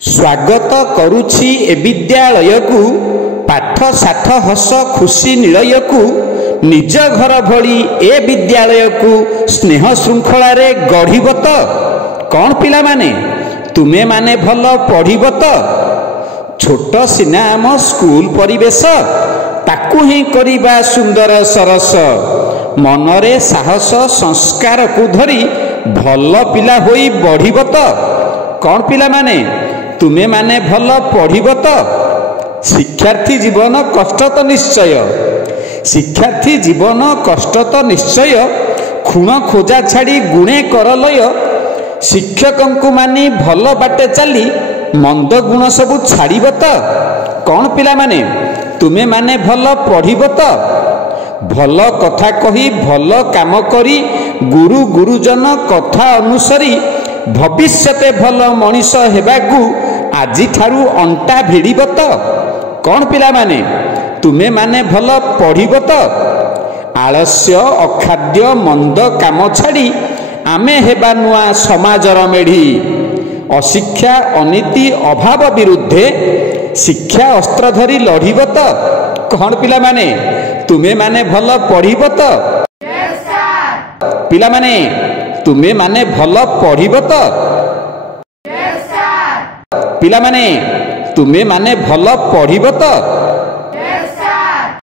स्वागत करुछि ए विद्यालय को पाठ साठ हस खुशी निलय को निज घर भली ए विद्यालय को स्नेह श्रृंखला रे गढ़िब तो कौन पिला माने तुमे माने भल पढ़िब तो छोट सिना आम स्कूल परिवेश ताकू ही करिबा सुंदर सरस मनरे साहस संस्कार को धरी भल पिला होई बढ़िब तो कौन पिला माने तुमे माने भल पढ़िब तो शिक्षार्थी जीवन कष्ट तो निश्चय शिक्षार्थी जीवन कष्ट तो निश्चय खुण खोजा छाड़ी गुणे करलय शिक्षक मानी भल बाटे चली मंद गुण सबू छाड़ब तो कौन पिला माने तुमे माने भल पढ़िब तो भल कथा कही भल काम करी गुरु गुरुजन कथा अनुसरी भविष्यते भल मनीष हेबाकू आजि ठारू अंटा भिड़ब तो कौन पिला माने तुमे माने भल पढ़िब तो आलस्य अखाद्य मंद काम छाड़ी आमे हेबा नुआ समाजर मेढ़ी अशिक्षा अनीति अभाव विरुद्धे शिक्षा अस्त्र धरी लढ़िब तो कौन पिला माने तुमे माने भल पढ़िब तो पिला माने तुमे माने भल पढ़िब तो पिला माने तुमे माने भल पढ़िब तो।